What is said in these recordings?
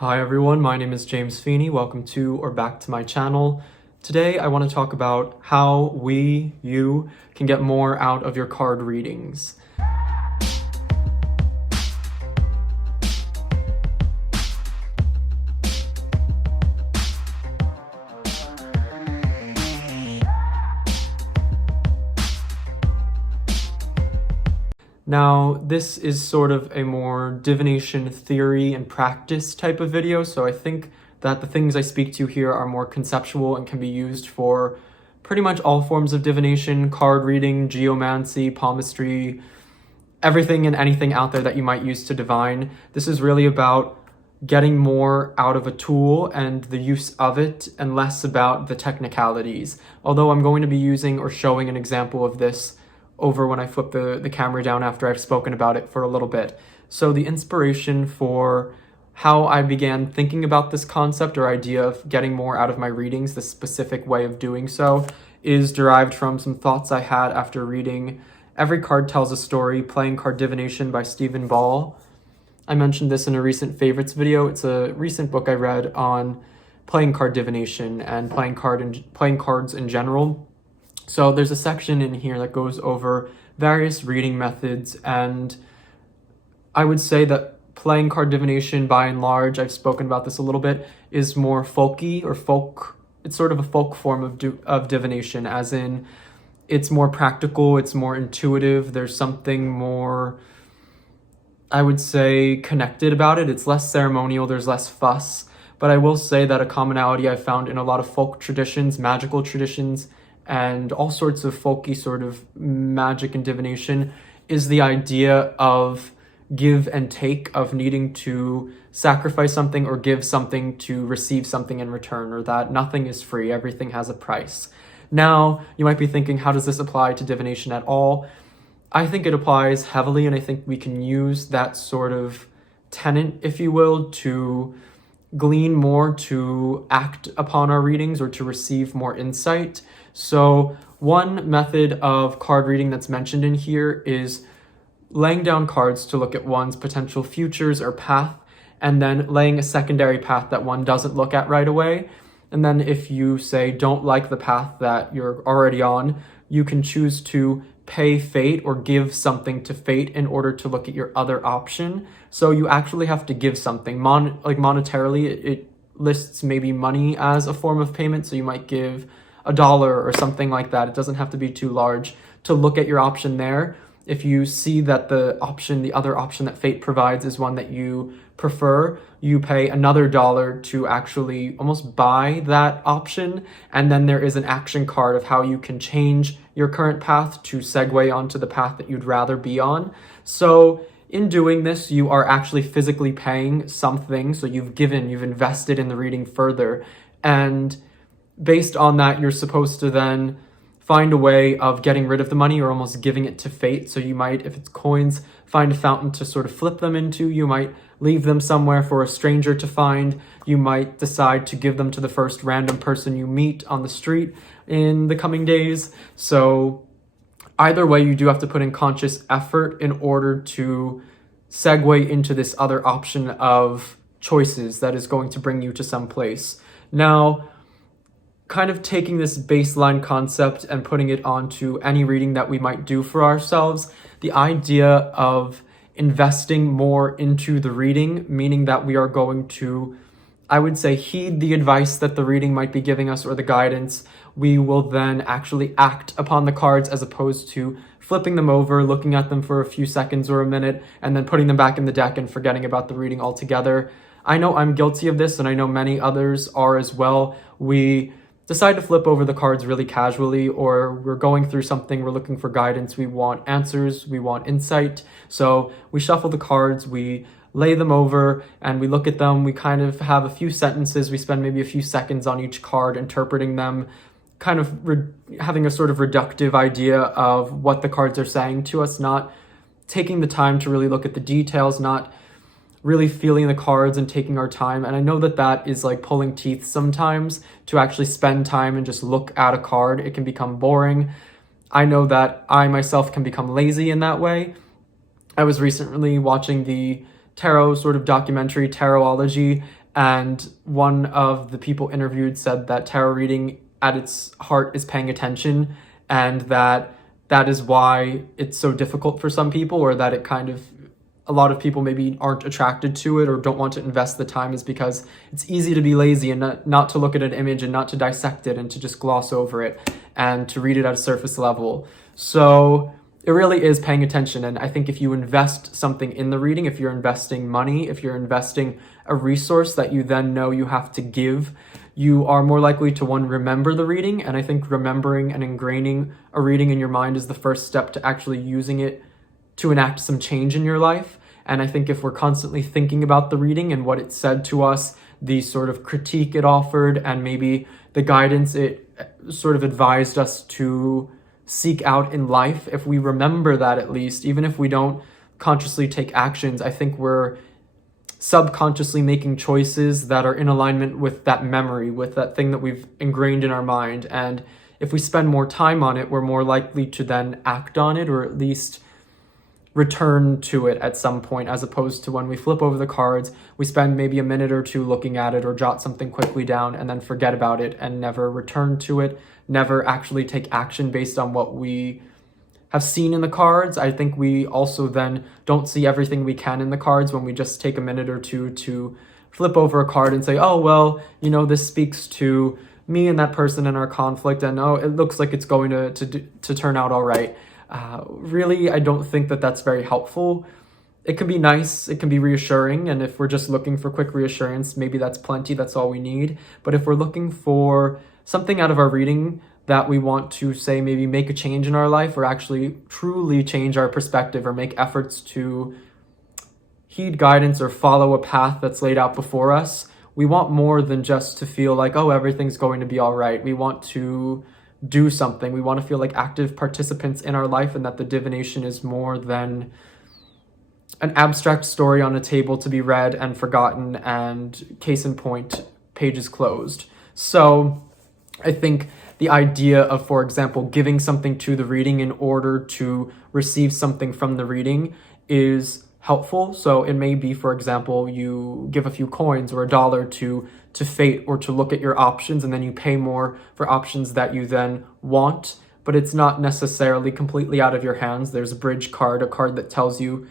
Hi everyone, my name is James Feeney. Welcome to or back to my channel. Today I want to talk about how you can get more out of your card readings. Now, this is sort of a more divination theory and practice type of video, so I think that the things I speak to here are more conceptual and can be used for pretty much all forms of divination, card reading, geomancy, palmistry, everything and anything out there that you might use to divine. This is really about getting more out of a tool and the use of it and less about the technicalities. Although I'm going to be using or showing an example of this over when I flip the camera down after I've spoken about it for a little bit. So the inspiration for how I began thinking about this concept or idea of getting more out of my readings, the specific way of doing so, is derived from some thoughts I had after reading Every Card Tells a Story, Playing Card Divination by Stephen Ball. I mentioned this in a recent favorites video. It's a recent book I read on playing card divination and playing cards in general. So there's a section in here that goes over various reading methods, and I would say that playing card divination by and large, I've spoken about this a little bit, is more folky or folk. It's sort of a folk form of divination, as in it's more practical, it's more intuitive, there's something more, I would say, connected about it. It's less ceremonial, there's less fuss. But I will say that a commonality I found in a lot of folk traditions, magical traditions, and all sorts of folky sort of magic and divination is the idea of give and take, of needing to sacrifice something or give something to receive something in return, or that nothing is free, everything has a price. Now, you might be thinking, how does this apply to divination at all? I think it applies heavily, and I think we can use that sort of tenet, if you will, to glean more, to act upon our readings or to receive more insight. So one method of card reading that's mentioned in here is laying down cards to look at one's potential futures or path, and then laying a secondary path that one doesn't look at right away. And then if you say don't like the path that you're already on, you can choose to pay fate or give something to fate in order to look at your other option. So you actually have to give something. Monetarily, it lists maybe money as a form of payment, so you might give $1 or something like that. It doesn't have to be too large to look at your option there. If you see that the other option that fate provides is one that you prefer, you pay another $1 to actually almost buy that option. And then there is an action card of how you can change your current path to segue onto the path that you'd rather be on. So in doing this, you are actually physically paying something. So you've invested in the reading further. And based on that, you're supposed to then find a way of getting rid of the money or almost giving it to fate. So you might, if it's coins, find a fountain to sort of flip them into. You might leave them somewhere for a stranger to find. You might decide to give them to the first random person you meet on the street in the coming days. So either way, you do have to put in conscious effort in order to segue into this other option of choices that is going to bring you to some place. Now, kind of taking this baseline concept and putting it onto any reading that we might do for ourselves, the idea of investing more into the reading, meaning that we are going to, I would say, heed the advice that the reading might be giving us or the guidance. We will then actually act upon the cards as opposed to flipping them over, looking at them for a few seconds or a minute, and then putting them back in the deck and forgetting about the reading altogether. I know I'm guilty of this, and I know many others are as well. We decide to flip over the cards really casually, or we're going through something, we're looking for guidance, we want answers, we want insight. So we shuffle the cards, we lay them over, and we look at them, we kind of have a few sentences, we spend maybe a few seconds on each card interpreting them, kind of having a sort of reductive idea of what the cards are saying to us, not taking the time to really look at the details, not really feeling the cards and taking our time. And I know that that is like pulling teeth sometimes, to actually spend time and just look at a card. It can become boring. I know that I myself can become lazy in that way. I was recently watching the tarot sort of documentary, Tarotology, And one of the people interviewed said that tarot reading at its heart is paying attention, and that is why it's so difficult for some people, or that it kind of, a lot of people maybe aren't attracted to it or don't want to invest the time, is because it's easy to be lazy and not to look at an image and not to dissect it and to just gloss over it and to read it at a surface level. So it really is paying attention. And I think if you invest something in the reading, if you're investing money, if you're investing a resource that you then know you have to give, you are more likely to, one, remember the reading. And I think remembering and ingraining a reading in your mind is the first step to actually using it to enact some change in your life. And I think if we're constantly thinking about the reading and what it said to us, the sort of critique it offered, and maybe the guidance it sort of advised us to seek out in life, if we remember that, at least, even if we don't consciously take actions, I think we're subconsciously making choices that are in alignment with that memory, with that thing that we've ingrained in our mind. And if we spend more time on it, we're more likely to then act on it, or at least return to it at some point, as opposed to when we flip over the cards, we spend maybe a minute or two looking at it or jot something quickly down and then forget about it and never return to it, never actually take action based on what we have seen in the cards. I think we also then don't see everything we can in the cards when we just take a minute or two to flip over a card and say, oh, well, this speaks to me and that person in our conflict, and oh, it looks like it's going to turn out all right. Really, I don't think that that's very helpful. It can be nice, it can be reassuring, and if we're just looking for quick reassurance, maybe that's plenty, that's all we need. But if we're looking for something out of our reading that we want to, say, maybe make a change in our life, or actually truly change our perspective, or make efforts to heed guidance or follow a path that's laid out before us, we want more than just to feel like, oh, everything's going to be all right. We want to do something. We want to feel like active participants in our life, and that the divination is more than an abstract story on a table to be read and forgotten, and case in point, pages closed. So I think the idea of, for example, giving something to the reading in order to receive something from the reading is helpful. So it may be, for example, you give a few coins or $1 to fate, or to look at your options, and then you pay more for options that you then want, but it's not necessarily completely out of your hands. There's a bridge card, a card that tells you,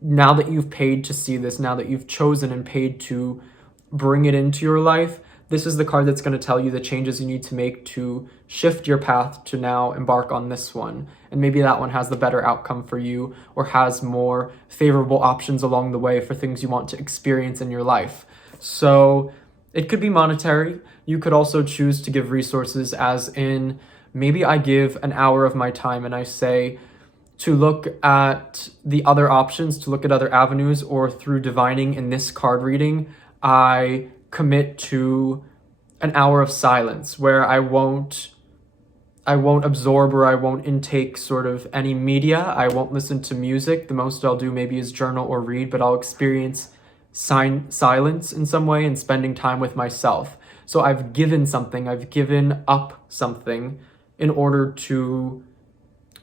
now that you've paid to see this, now that you've chosen and paid to bring it into your life, this is the card that's going to tell you the changes you need to make to shift your path to now embark on this one. And maybe that one has the better outcome for you, or has more favorable options along the way for things you want to experience in your life. So it could be monetary. You could also choose to give resources, as in, maybe I give an hour of my time and I say to look at the other options, to look at other avenues, or through divining in this card reading, I commit to an hour of silence where I won't absorb, or I won't intake sort of any media. I won't listen to music. The most I'll do maybe is journal or read, but I'll experience silence in some way and spending time with myself. So I've given something, I've given up something in order to,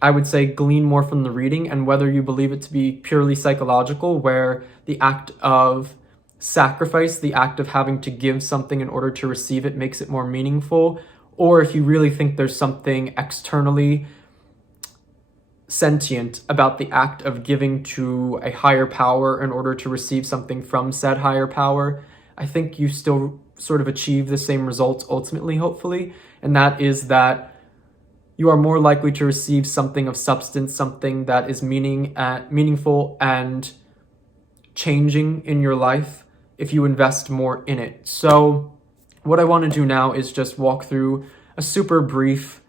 I would say, glean more from the reading. And whether you believe it to be purely psychological, where the act of sacrifice, the act of having to give something in order to receive it, makes it more meaningful, or if you really think there's something externally sentient about the act of giving to a higher power in order to receive something from said higher power, I think you still sort of achieve the same results ultimately, hopefully, and that is that you are more likely to receive something of substance, something that is meaningful and changing in your life if you invest more in it. So what I want to do now is just walk through a super brief,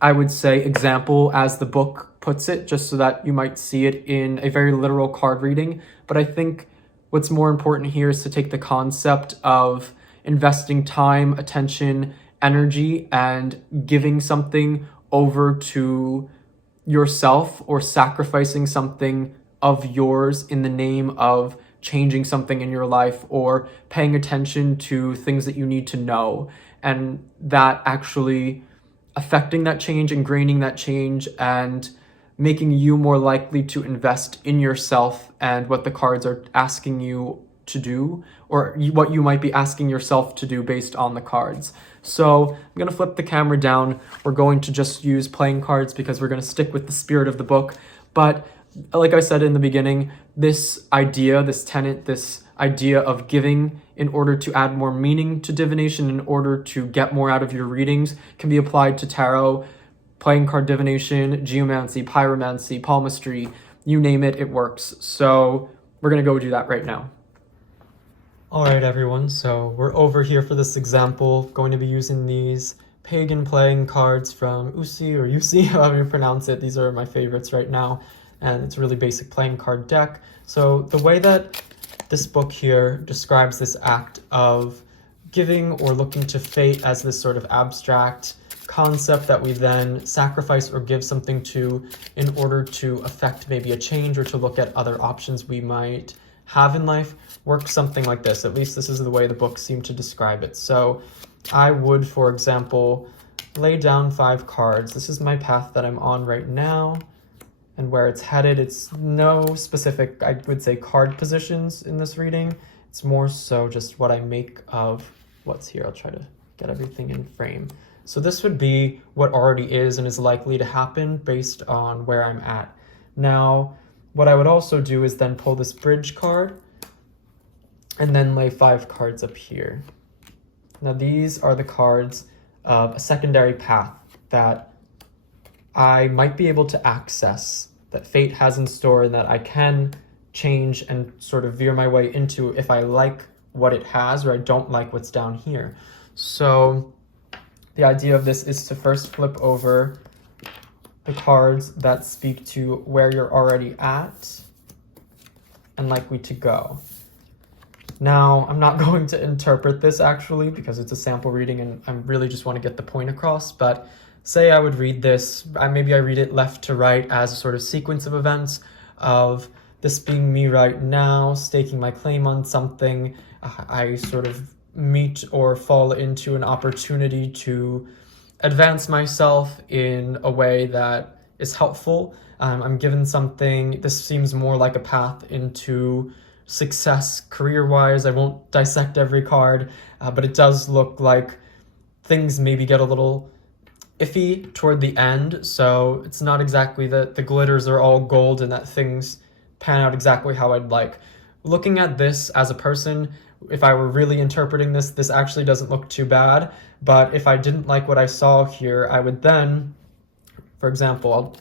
I would say, example as the book puts it, just so that you might see it in a very literal card reading. But I think what's more important here is to take the concept of investing time, attention, energy, and giving something over to yourself, or sacrificing something of yours in the name of changing something in your life, or paying attention to things that you need to know, and that actually affecting that change, ingraining that change, and making you more likely to invest in yourself and what the cards are asking you to do, or what you might be asking yourself to do based on the cards. So I'm going to flip the camera down. We're going to just use playing cards because we're going to stick with the spirit of the book. But like I said in the beginning, this idea, this tenet, this idea of giving in order to add more meaning to divination, in order to get more out of your readings, can be applied to tarot, playing card divination, geomancy, pyromancy, palmistry, you name it, it works. So we're going to go do that right now. All right, everyone, so we're over here for this example, going to be using these pagan playing cards from Usi, or Usi, however you pronounce it. These are my favorites right now, and it's a really basic playing card deck. So the way that this book here describes this act of giving or looking to fate as this sort of abstract concept that we then sacrifice or give something to in order to affect maybe a change or to look at other options we might have in life, works something like this. At least this is the way the book seemed to describe it. So I would, for example, lay down 5 cards. This is my path that I'm on right now, and where it's headed. It's no specific, I would say, card positions in this reading. It's more so just what I make of what's here. I'll try to get everything in frame. So this would be what already is and is likely to happen based on where I'm at. Now, what I would also do is then pull this bridge card and then lay 5 cards up here. Now these are the cards of a secondary path that I might be able to access, that fate has in store, and that I can change and sort of veer my way into if I like what it has or I don't like what's down here. So the idea of this is to first flip over the cards that speak to where you're already at and likely to go. Now, I'm not going to interpret this actually because it's a sample reading and I really just want to get the point across, but say I would read this, maybe I read it left to right as a sort of sequence of events of this being me right now, staking my claim on something. I sort of meet or fall into an opportunity to advance myself in a way that is helpful. I'm given something. This seems more like a path into success career-wise. I won't dissect every card, but it does look like things maybe get a little iffy toward the end. So it's not exactly that the glitters are all gold and that things pan out exactly how I'd like. Looking at this as a person, if I were really interpreting this, this actually doesn't look too bad. But if I didn't like what I saw here, I would then, for example,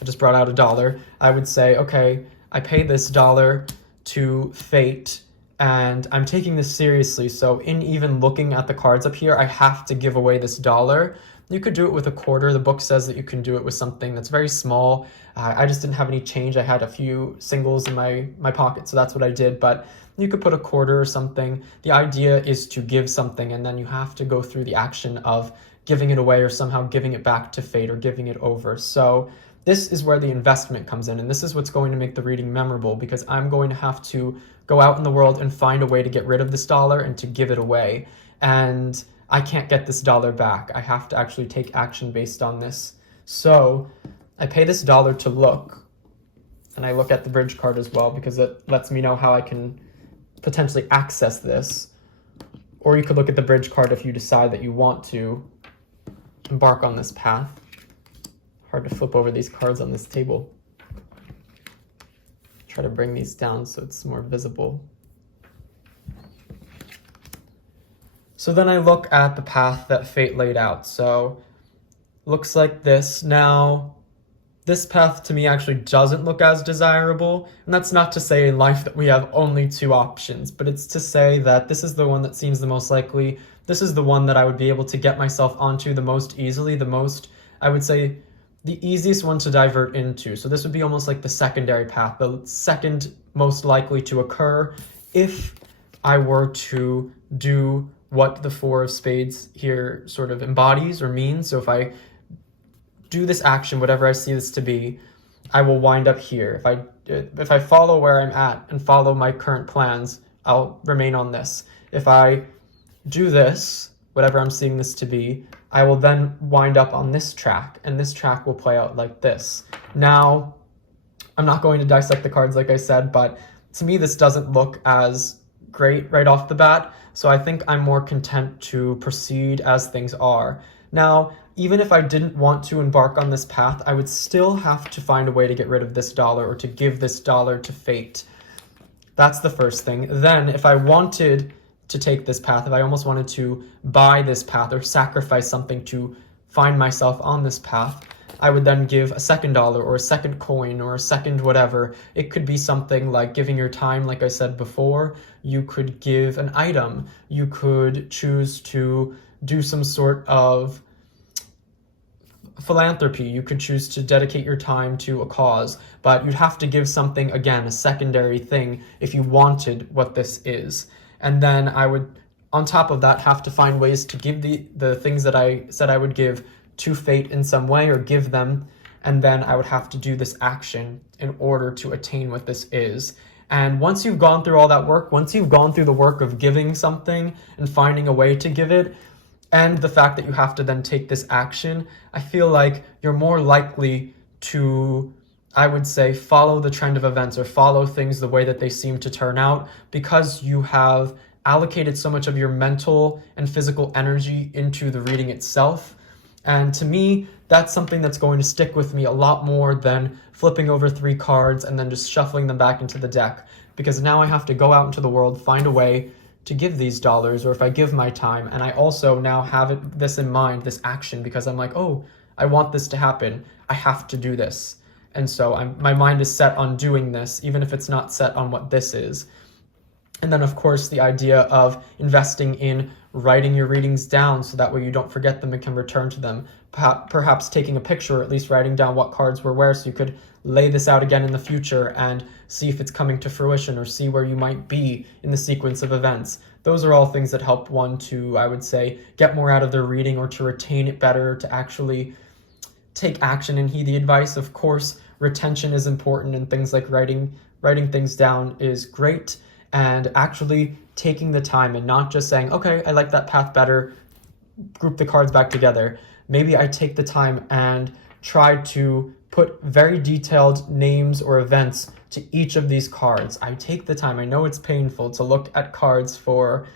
I just brought out $1. I would say, okay, I pay this $1 to fate, and I'm taking this seriously. So in even looking at the cards up here, I have to give away this $1. You could do it with a quarter. The book says that you can do it with something that's very small. I just didn't have any change. I had a few singles in my pocket, so that's what I did. But you could put a quarter or something. The idea is to give something, and then you have to go through the action of giving it away or somehow giving it back to fate or giving it over. So this is where the investment comes in, and this is what's going to make the reading memorable, because I'm going to have to go out in the world and find a way to get rid of this $1 and to give it away. And I can't get this $1 back. I have to actually take action based on this. So I pay this $1 to look, and I look at the bridge card as well because it lets me know how I can potentially access this. Or you could look at the bridge card if you decide that you want to embark on this path. Hard to flip over these cards on this table. Try to bring these down so it's more visible. So then I look at the path that fate laid out. So looks like this. Now, this path to me actually doesn't look as desirable. And that's not to say in life that we have only 2 options, but it's to say that this is the one that seems the most likely. This is the one that I would be able to get myself onto the most easily, the most, I would say, the easiest one to divert into. So this would be almost like the secondary path, the second most likely to occur if I were to do what the 4 of spades here sort of embodies or means. So if I do this action, whatever I see this to be, I will wind up here. If I follow where I'm at and follow my current plans, I'll remain on this. If I do this, whatever I'm seeing this to be, I will then wind up on this track, and this track will play out like this. Now, I'm not going to dissect the cards like I said, but to me this doesn't look as great right off the bat, so I think I'm more content to proceed as things are. Now, even if I didn't want to embark on this path, I would still have to find a way to get rid of this dollar or to give this dollar to fate. That's the first thing. Then, if I wanted to take this path, if I almost wanted to buy this path or sacrifice something to find myself on this path, I would then give a second dollar or a second coin or a second whatever. It could be something like giving your time, like I said before. You could give an item. You could choose to do some sort of philanthropy. You could choose to dedicate your time to a cause, but you'd have to give something, again, a secondary thing if you wanted what this is. And then I would, on top of that, have to find ways to give the things that I said I would give to fate in some way, or give them, and then I would have to do this action in order to attain what this is. And once you've gone through all that work, once you've gone through the work of giving something and finding a way to give it, and the fact that you have to then take this action, I feel like you're more likely to, I would say, follow the trend of events or follow things the way that they seem to turn out, because you have allocated so much of your mental and physical energy into the reading itself. And to me, that's something that's going to stick with me a lot more than flipping over 3 cards and then just shuffling them back into the deck. Because now I have to go out into the world, find a way to give these dollars, or if I give my time, and I also now have this in mind, this action, because I'm like, oh, I want this to happen. I have to do this. And so my mind is set on doing this, even if it's not set on what this is. And then, of course, the idea of investing in writing your readings down so that way you don't forget them and can return to them. Perhaps taking a picture, or at least writing down what cards were where, so you could lay this out again in the future and see if it's coming to fruition, or see where you might be in the sequence of events. Those are all things that help one to, I would say, get more out of their reading, or to retain it better, to actually take action and heed the advice. Of course, retention is important, and things like writing things down is great. And actually taking the time and not just saying, okay, I like that path better, group the cards back together. Maybe I take the time and try to put very detailed names or events to each of these cards. I take the time. I know it's painful to look at cards for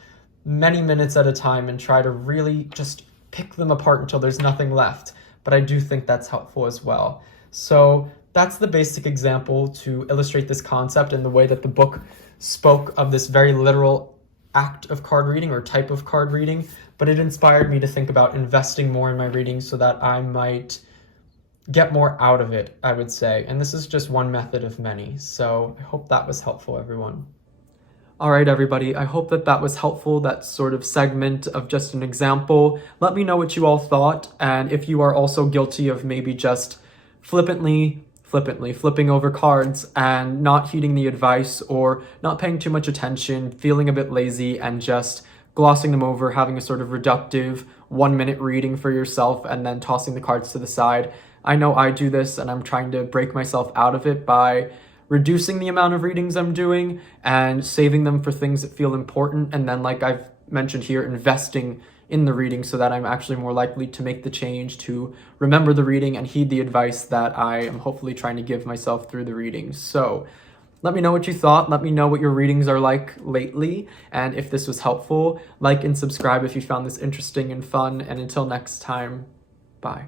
many minutes at a time and try to really just pick them apart until there's nothing left. But I do think that's helpful as well. So that's the basic example to illustrate this concept and the way that the book spoke of this very literal act of card reading or type of card reading, but it inspired me to think about investing more in my reading so that I might get more out of it, I would say. And this is just one method of many. So I hope that was helpful, everyone. All right, everybody. I hope that was helpful, that sort of segment of just an example. Let me know what you all thought, and if you are also guilty of maybe just flippantly flipping over cards and not heeding the advice, or not paying too much attention, feeling a bit lazy, and just glossing them over, having a sort of reductive 1-minute reading for yourself and then tossing the cards to the side. I know I do this, and I'm trying to break myself out of it by reducing the amount of readings I'm doing and saving them for things that feel important, and then, like I've mentioned here, investing in the reading so that I'm actually more likely to make the change, to remember the reading and heed the advice that I am hopefully trying to give myself through the readings. So let me know what you thought. Let me know what your readings are like lately, and if this was helpful. Like and subscribe if you found this interesting and fun, and until next time, bye.